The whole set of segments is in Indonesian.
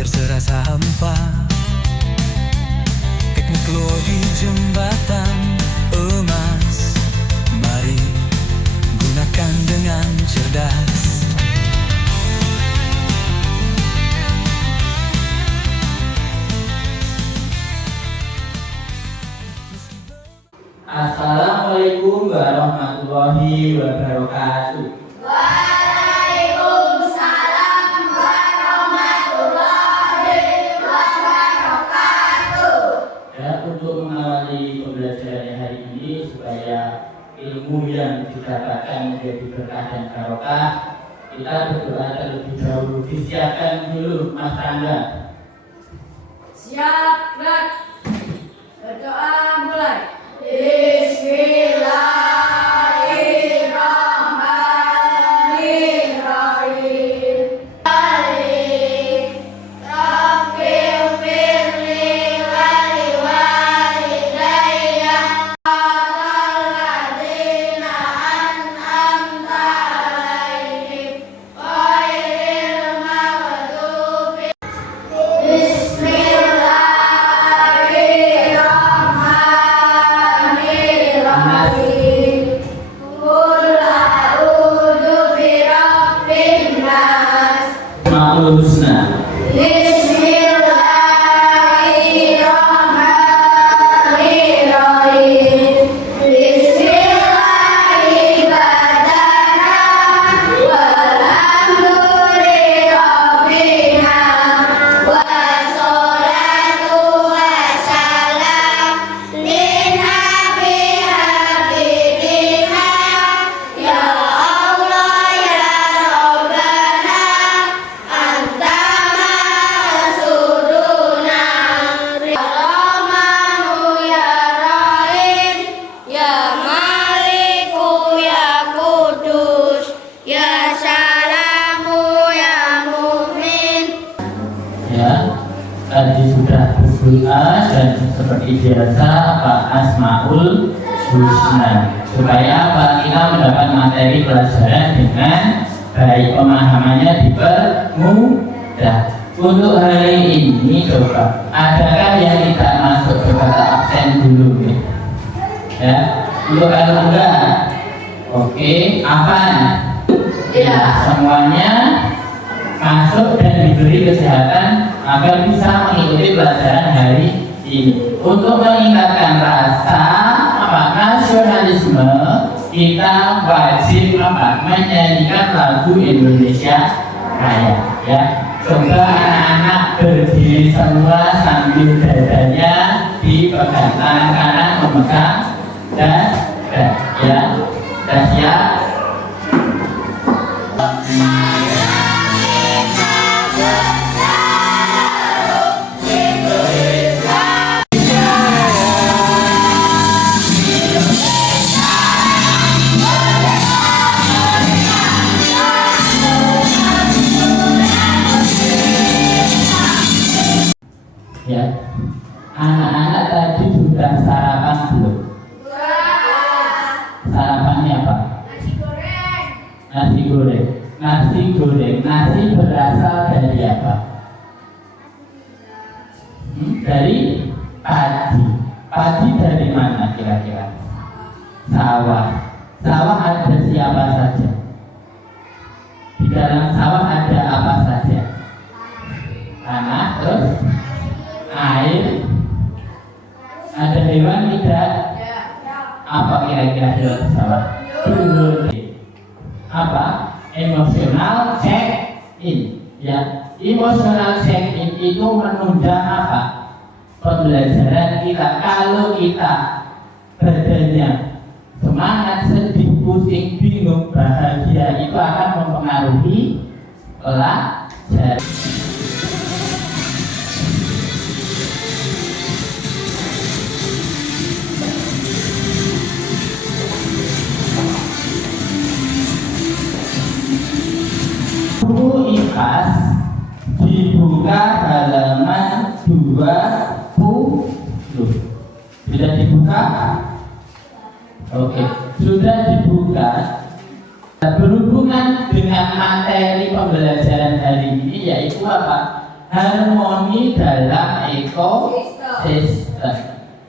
belajar serasa hampa. Teknologi jembatan emas, mari gunakan dengan cerdas. Assalamualaikum warahmatullahi wabarakatuh. Waalaikumsalam warahmatullahi wabarakatuh. Ya, untuk mengawali pembelajaran hari ini supaya ilmu yang didapatkan menjadi berkah dan barokah, kita berdoa terlebih dahulu. Disiapkan dulu Mas Rangga. Siap, gerak. Berdoa mulai. Bismillahirrahmanirrahim. Rabbil firli wali walidayya alladzina an'amta alaihim ghairil maghdubi. Bismillahirrahmanirrahim. Qul a'udzu birabbin nas. Asmaul Husna. Bismillahirrahmanirrahim. Bismillahirrahmanirrahim. Walhamdulillahirabbil wassalatu wassalam linnabi habibina ya Allah ya Rabbana anta masuduna ya Rahmanu ya Rahim ya Maliku ya Kudus ya Salamu ya Mu'min. Ya, tadi sudah berdoa dan seperti biasa Pak Asmaul Husna, supaya apa, kita mendapat materi pelajaran dengan baik, pemahamannya dipermudah. Untuk hari ini coba, adakah yang tidak masuk, coba tak absen dulu ya. Untuk kalau enggak, oke, apaan? Ya, semuanya masuk dan diberi kesehatan agar bisa mengikuti pelajaran hari ini. Untuk meningkatkan rasa nasionalisme, kita wajib menyanyikan lagu Indonesia Raya. Ya, coba anak-anak berdiri semua sambil dadanya dipegang, tangan kanan memegang dada. Ya, sudah siap? Ya, anak-anak tadi sudah sarapan belum? Sarapannya apa? Nasi goreng. Nasi goreng. Nasi goreng. Nasi berasal dari apa? Dari padi. Padi dari mana kira-kira? Sawah. Sawah ada siapa saja? Di dalam sawah ada apa saja? Tanah, terus air. Ada hewan tidak? Apa kira-kira hewan sawah? Apa? Emosional check-in. Ya, emosional check-in itu menunjang apa? Pembelajaran kita. Kalau kita badannya semangat, sedih, pusing, bingung, bahagia, itu akan mempengaruhi pelajaran. Buku IPAS dibuka halaman 20. Sudah dibuka? Oke, sudah dibuka. Berhubungan dengan materi pembelajaran hari ini, yaitu apa? harmoni dalam ekosistem.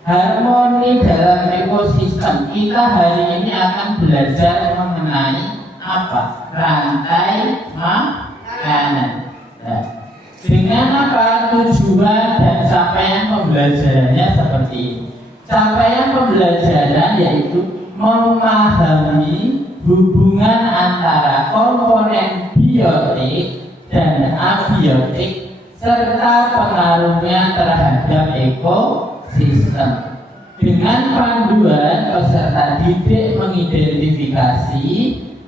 Harmoni dalam ekosistem. Kita hari ini akan belajar mengenai apa? Rantai makanan. Nah, dengan apa tujuan dan capaian pembelajarannya seperti ini. Capaian pembelajaran yaitu memahami hubungan antara komponen biotik dan abiotik serta pengaruhnya terhadap ekosistem. Dengan panduan peserta didik mengidentifikasi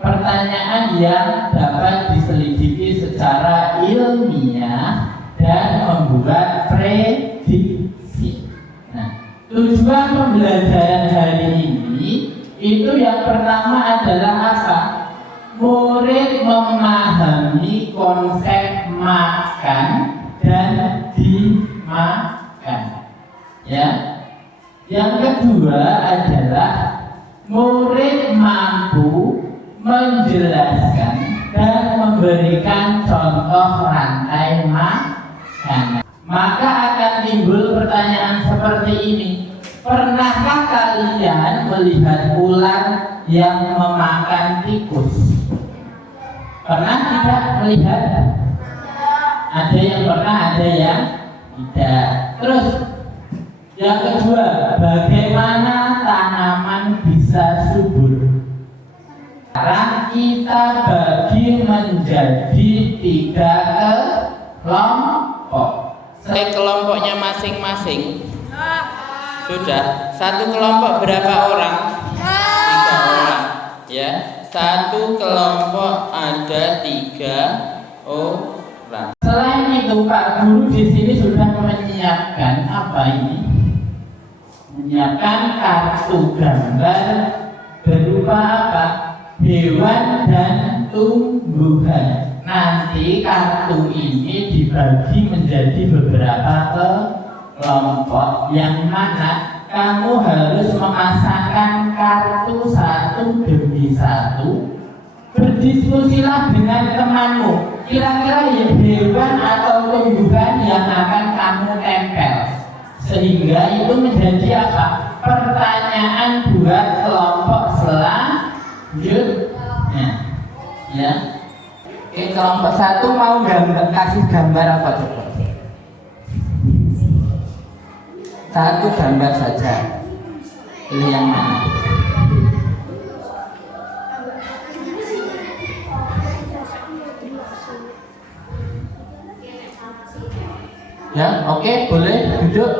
pertanyaan yang dapat diselidiki secara ilmiah dan membuat prediksi. Nah, tujuan pembelajaran hari ini itu yang pertama adalah apa? Murid memahami konsep makan dan dimakan. Ya. Yang kedua adalah murid mampu menjelaskan dan memberikan contoh rantai makanan. Maka akan timbul pertanyaan seperti ini. Pernahkah kalian melihat ular yang memakan tikus? Pernah tidak melihat? Ada yang pernah, ada yang tidak. Terus yang kedua, bagaimana tanaman bisa subur? Sekarang kita bagi menjadi 3 kelompok. Kelompoknya masing-masing. Sudah. Satu kelompok berapa orang? 3 orang. Ya. Satu kelompok ada 3 orang. Selain itu, Pak Guru di sini sudah menyiapkan apa ini? Menyiapkan kartu gambar berupa apa? Hewan dan tumbuhan. Nanti kartu ini dibagi menjadi beberapa kelompok yang mana kamu harus memasangkan kartu satu demi satu. Berdiskusilah dengan temanmu. Kira-kira hewan atau tumbuhan yang akan kamu tempel, sehingga itu menjadi apa? Pertanyaan buat kelompok selanjutnya. Ya. Oke, kelompok 1 mau kasih gambar apa coba? 1 gambar saja. Pilih yang mana? Ya, oke, boleh duduk.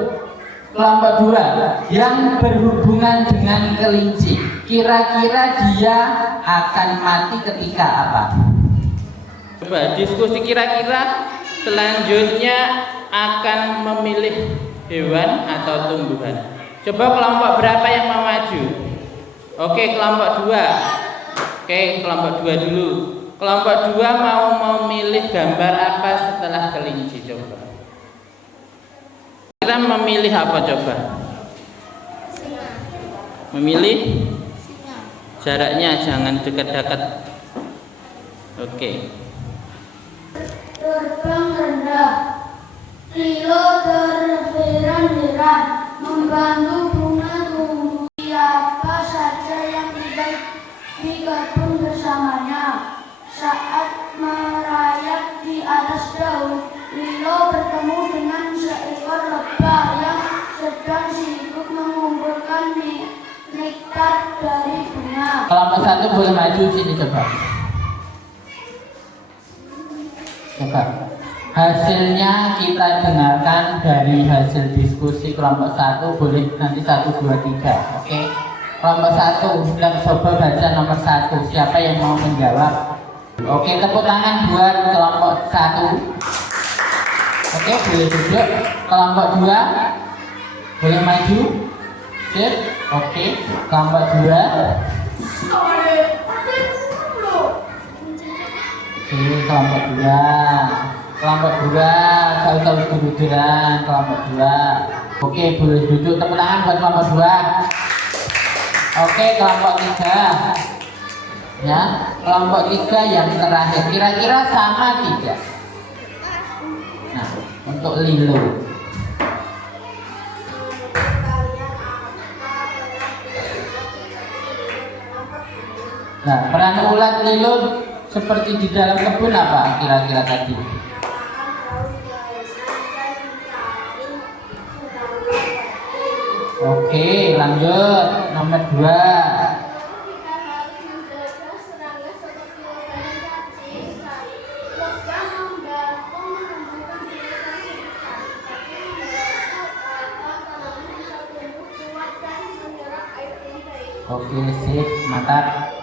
Kelompok 2 yang berhubungan dengan kelinci. Kira-kira dia akan mati ketika apa? Coba diskusi kira-kira selanjutnya akan memilih hewan atau tumbuhan. Coba kelompok berapa yang mau maju? Oke, kelompok 2. Oke, kelompok 2 dulu. Kelompok 2 mau memilih gambar apa setelah kelinci coba? Kita memilih apa coba? Memilih jaraknya jangan dekat-dekat. Oke. Terbang rendah, Rio terheran-heran, membantu bunga tumbuh. Siapa saja yang tidak bergabung bersamanya. Saat merayap di atas daun, Rio bertemu dengan seekor lebah yang sedang sibuk mengumpulkan nektar dari bunga. Kelompok 1 boleh maju sini coba. Coba. Hasilnya kita dengarkan dari hasil diskusi kelompok 1. Boleh nanti 1, 2, 3. Oke. Kelompok 1 yang coba baca nomor 1. Siapa yang mau menjawab? Oke, tepuk tangan buat kelompok 1. Oke, boleh duduk. Kelompok 2 boleh maju. Sip. Oke, kelompok 2. Oke, kelompok 2. Kelompok 2, tahu-tahu kedudukan kelompok 2. Oke, boleh duduk. Tepuk tangan buat kelompok 2. Oke, kelompok 3. Ya, kelompok 3 yang terakhir. Kira-kira sama tidak? Nah, untuk lilo. Nah, peran ulat lilo seperti di dalam kebun apa kira-kira tadi? Oke, lanjut nomor 2. Oke, sip, mantap.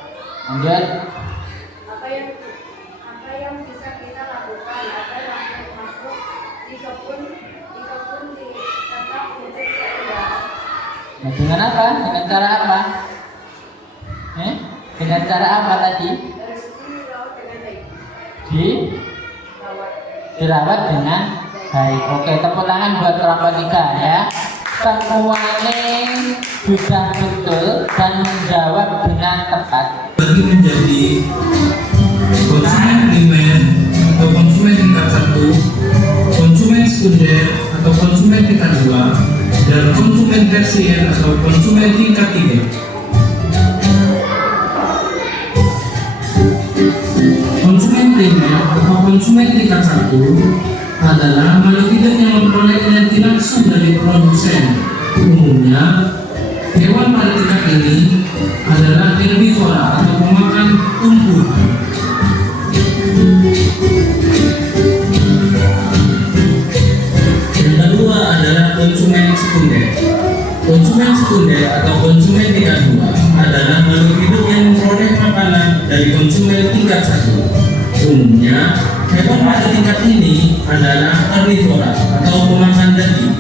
Lanjut. Apa yang bisa kita lakukan agar makhluk di kebun tetap hidup seimbang? Nah, dengan apa? Dengan cara apa? Dengan cara apa tadi? Harus dirawat dengan baik. Dirawat dengan baik. Oke, tepuk tangan buat kelompok 3 ya. Semuanya sudah betul dan menjawab dengan tepat. Bagi menjadi konsumen primer atau konsumen tingkat 1, konsumen sekunder atau konsumen tingkat 2, dan konsumen tersier atau konsumen tingkat 3. Konsumen primer atau konsumen tingkat 1 adalah makhluk hidup yang memperoleh energi langsung dari produsen. Umumnya, hewan pada tingkat ini adalah herbivora atau pemakan tumbuhan. Yang kedua adalah konsumen sekunder. Konsumen sekunder atau konsumen tingkat 2 adalah makhluk hidup yang memperoleh makanan dari konsumen tingkat 1. Umumnya, hewan pada tingkat ini adalah herbivora atau pemakan daging.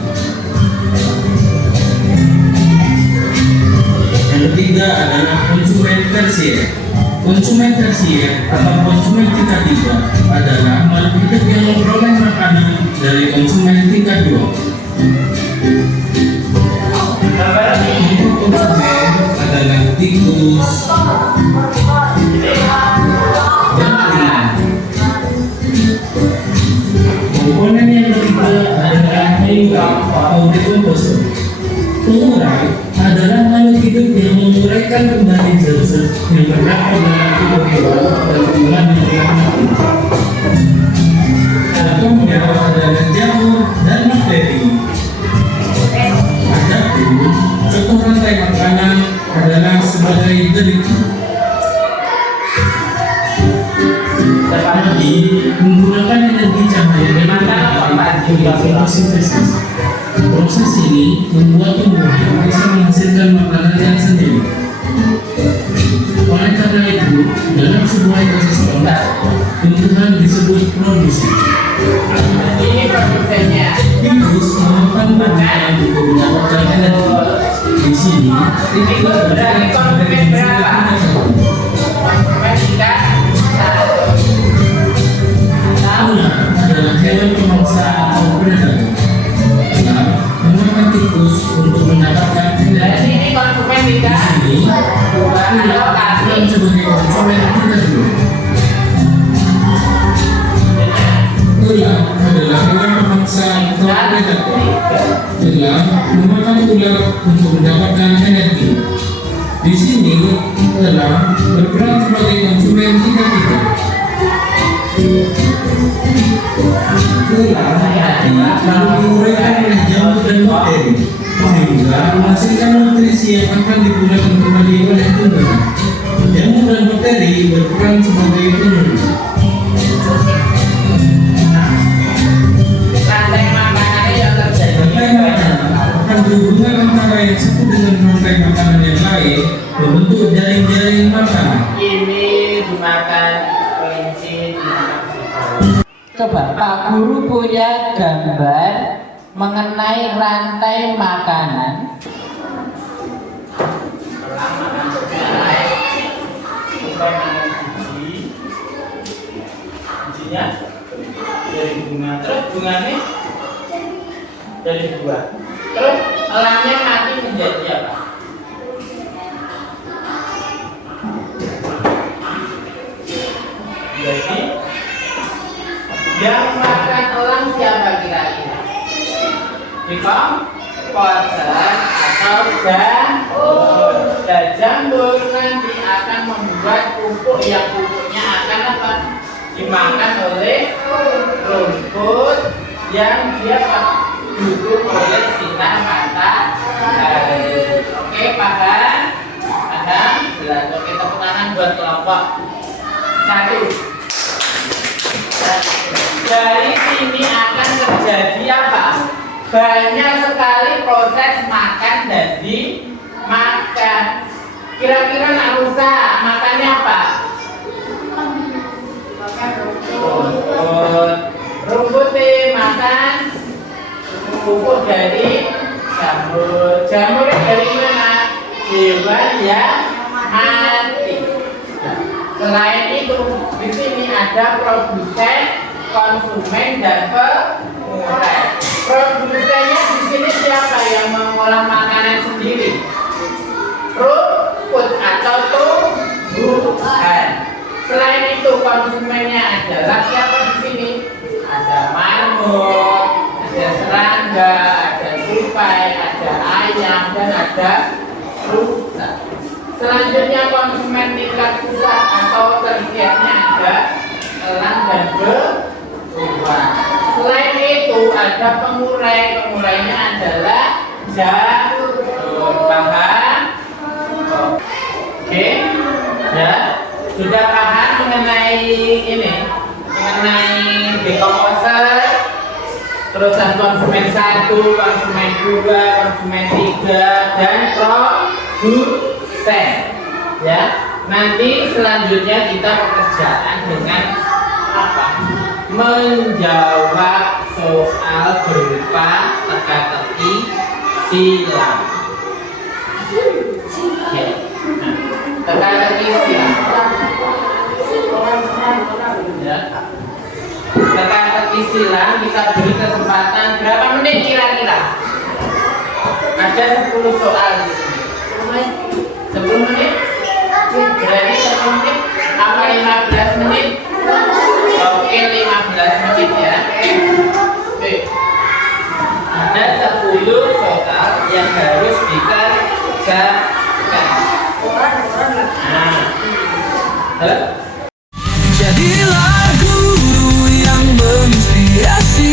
Yang ketiga adalah konsumen tersier. Konsumen tersier atau konsumen tingkat 3 adalah makhluk hidup yang memperoleh makanan dari konsumen tingkat 2. Untuk konsumen adalah tikus dan ulat. Komponen yang ketiga adalah helium atau dekomposer. Pengurai adalah makhluk hidup yang menguraikan kembali zat-zat yang terdapat dalam tubuh hewan dan tumbuhan yang telah mati. Contohnya adalah jamur dan bakteri. Adapun contoh rantai makanan adalah sebagai deriki. Tadi menggunakan energi cahaya dan matahari untuk fotosintesis. Proses ini membuat tumbuhan bisa menghasilkan makanannya sendiri. Oleh karena itu, dalam sebuah ekosistem, tumbuhan disebut produsen. Ini produsennya. Tikus memakan makanan untuk mendapatkan energi. Di sini, tikus berperan sebagai berapa? Ular adalah hewan pemangsa atau predator. Ular memakan tikus untuk mendapatkan energi. Ini konsumen kita. Di sini, ular berperan sebagai konsumen tingkat 2. Ular adalah hewan pemangsa atau predator. Ular memakan ular untuk mendapatkan energi. Di sini, ular berperan sebagai konsumen tingkat 3. Ular mati lalu diuraikan oleh jamur dan bakteri sehingga menghasilkan nutrisi yang akan digunakan kembali oleh tumbuhan. Jamur dan bakteri berperan sebagai penyulut. Rantai makanannya yang terjadi. Rantai makanan akan berhubungan antara yang satu dengan rantai makanan yang lain membentuk jaring-jaring makanan. Ini dimakan kelinci, dimakan. Coba Pak Guru punya gambar mengenai rantai makanan. Bijinya dari bunga, terus bunganya dari buah, terus elangnya mati menjadi apa? Jadi Yang makan elang siapa kira-kira? Di komposer atau jamur. Dan jamur nanti akan membuat pupuk yang pupuknya akan apa? Dimakan oleh rumput yang dia didukung oleh sinar matahari. Oke, paham? Paham? Jelas. Oke, tepuk tangan buat kelompok 1. Dari sini akan terjadi apa? Banyak sekali proses makan dan dimakan. Kira-kira nak rusak makannya apa? Rumput makan pupuk dari jamur. Jamur dari mana? Hewan yang mati. Selain itu, di sini ada produsen, konsumen, dan pengurus. Produsennya di sini siapa yang mengolah makanan sendiri? Rumput atau tumbuhan. Selain itu, konsumennya adalah siapa di sini? Ada marmut, ada serangga, ada tupai, ada ayam, dan ada rusa. Selanjutnya konsumen tingkat pusat atau tersiernya ada elang dan beruang. Selain itu ada pengurai, pengurainya adalah jamur. Paham? Oke, ya sudah paham mengenai ini, mengenai dekomposer, terusan konsumen 1, konsumen 2, konsumen 3, dan produsen. Ya, nanti selanjutnya kita pekerjaan dengan apa? Menjawab soal berupa teka-teki silang. Ya. Nah, teka-teki silang. Ya. Teka-teki silang kita beri kesempatan berapa menit kira-kira? Ada 10 soal di sini. 10 menit? Berarti 10 menit apa 15 menit? Oke, 15 menit ya. Oke. Ada 10 soal yang harus dikerjakan. Nah. Jadilah guru yang menginspirasi,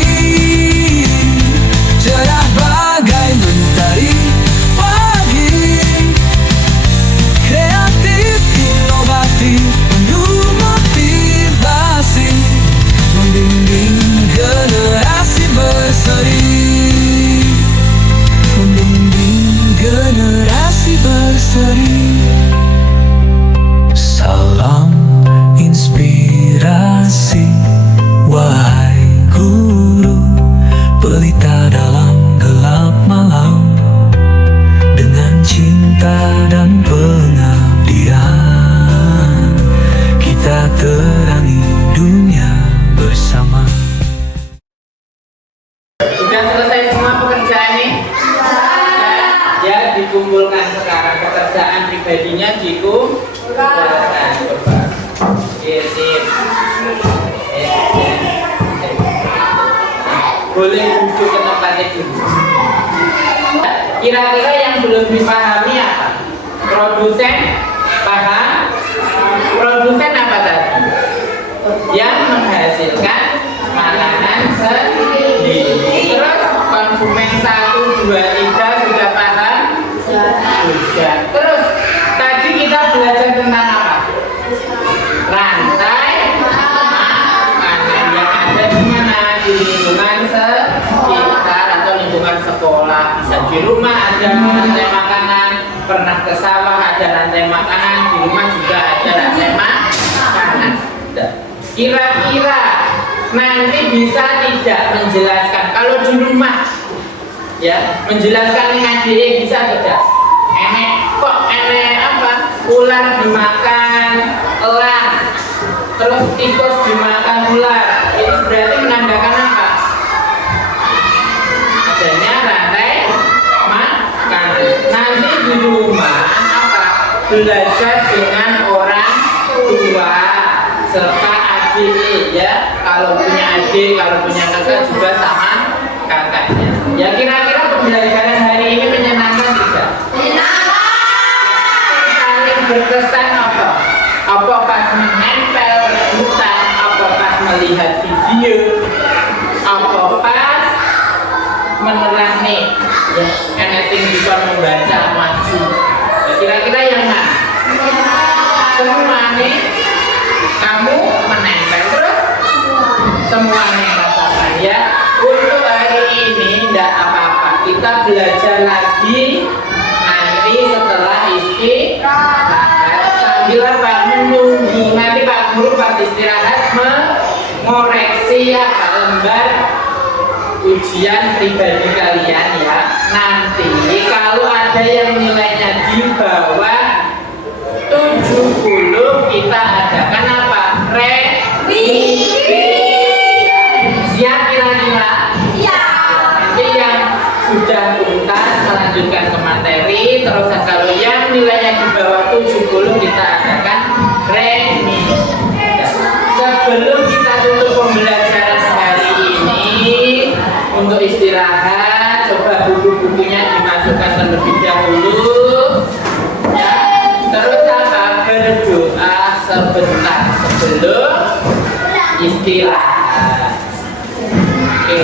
cerah bagai mentari pagi, kreatif, inovatif, penuh motivasi, membimbing generasi berseri, membimbing generasi berseri. Salam inspirasi, wahai guru, pelita dalam gelap malam, dengan cinta dan pengabdian, kita terangi dunia bersama. Sudah selesai semua pekerjaan ini? Ya, dikumpulkan sekarang pekerjaan pribadinya dikumpulkan. Coba. Sip. Boleh duduk ke tempatnya dulu. Kira-kira yang belum dipahami apa? Produsen paham? Produsen apa tadi? Yang menghasilkan makanan sendiri. Terus konsumen 1, 2, 3 sudah paham? Sudah. Terus tadi kita belajar tentang apa? Rantai makanan yang ada di mana? Di lingkungan sekitar atau lingkungan sekolah. Bisa di rumah ada rantai makanan, pernah ke sawah ada rantai makanan, di rumah juga ada rantai makanan. Kira-kira nanti bisa tidak menjelaskan kalau di rumah, ya, menjelaskan dengan diri bisa tidak? Enek apa? Ular dimakan elang, terus tikus dimakan ular. Itu berarti menandakan apa? Adanya rantai makanan. Nanti di rumah apa? Belajar dengan orang tua serta adik ya. Kalau punya adik, kalau punya kakak juga sama kakaknya. Ya kira-kira pembelajaran hari ini menyenangkan tidak? Paling berkesan apa? Apa pas menempel rebutan? Apa pas melihat video? Apa pas menerang nih? Ya, karena sing bisa membaca maju. Ya, kira-kira yang mana? Semua nih kamu menempel terus semuanya rasakan ya. Untuk hari ini tidak apa-apa, kita belajar lagi nanti setelah istirahat sambil apa menunggu nanti Pak Guru pas istirahat mengoreksi apa lembar ujian pribadi kalian ya. Nanti kalau ada yang nilainya di bawah 70 kita adakan apa? Revisi. Siap kira-kira? Nanti yang sudah tuntas melanjutkan ke materi. Terus kalau yang nilainya di bawah 70 kita adakan revisi. Sebelum kita tutup pembelajaran hari ini, untuk istirahat, coba buku-bukunya dimasukkan terlebih dahulu ya. Terus apa? Berdoa sebentar sebelum istirahat. Oke,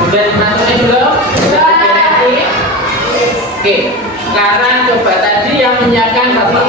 sudah dimasukin belum? Sudah diberesin? Oke, sekarang coba tadi yang menyiapkan apa?